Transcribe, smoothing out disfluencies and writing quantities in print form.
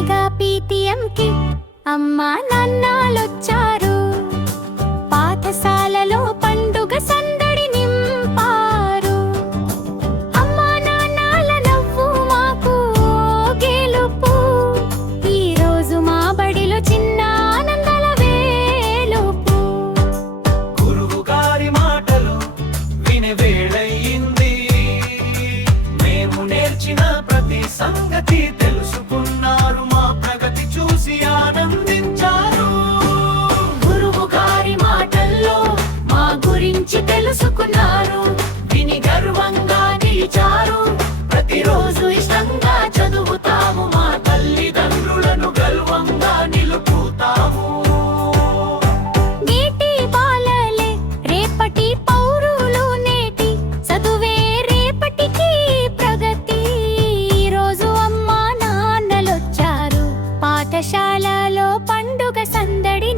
Mega పీటీఎంకి అమ్మా నాన్నలొచ్చారు. పాఠశాలలో పండుగ సందడి నింపారు. అమ్మా నాన్నల నవ్వు మాకు గెలుపు. ఈరోజు మా బడిలో చిన్న ఆనందాల వేలుపు. గురువు గారి మాటలు వినే వేళయింది. మేము నేర్చిన ప్రతి సంగతి తెలుసుకున్నారు. మా ప్రగతి చూసి ఆనందించారు. గురువు గారి మాటల్లో మా గురించి తెలుసుకున్నారు. విని గర్వంగా నిలిచారు. ప్రతిరోజు ఇష్టంగా చదువుతాము. మా తల్లిదండ్రులను గర్వంగా నిలుపుతాము. నేటి బాలలే రేపటి పౌరులు. నేటి చదువే రేపటికి ప్రగతి. ఈరోజు అమ్మా నాన్నలొచ్చారు. పాఠశాలలో పండుగ సందడి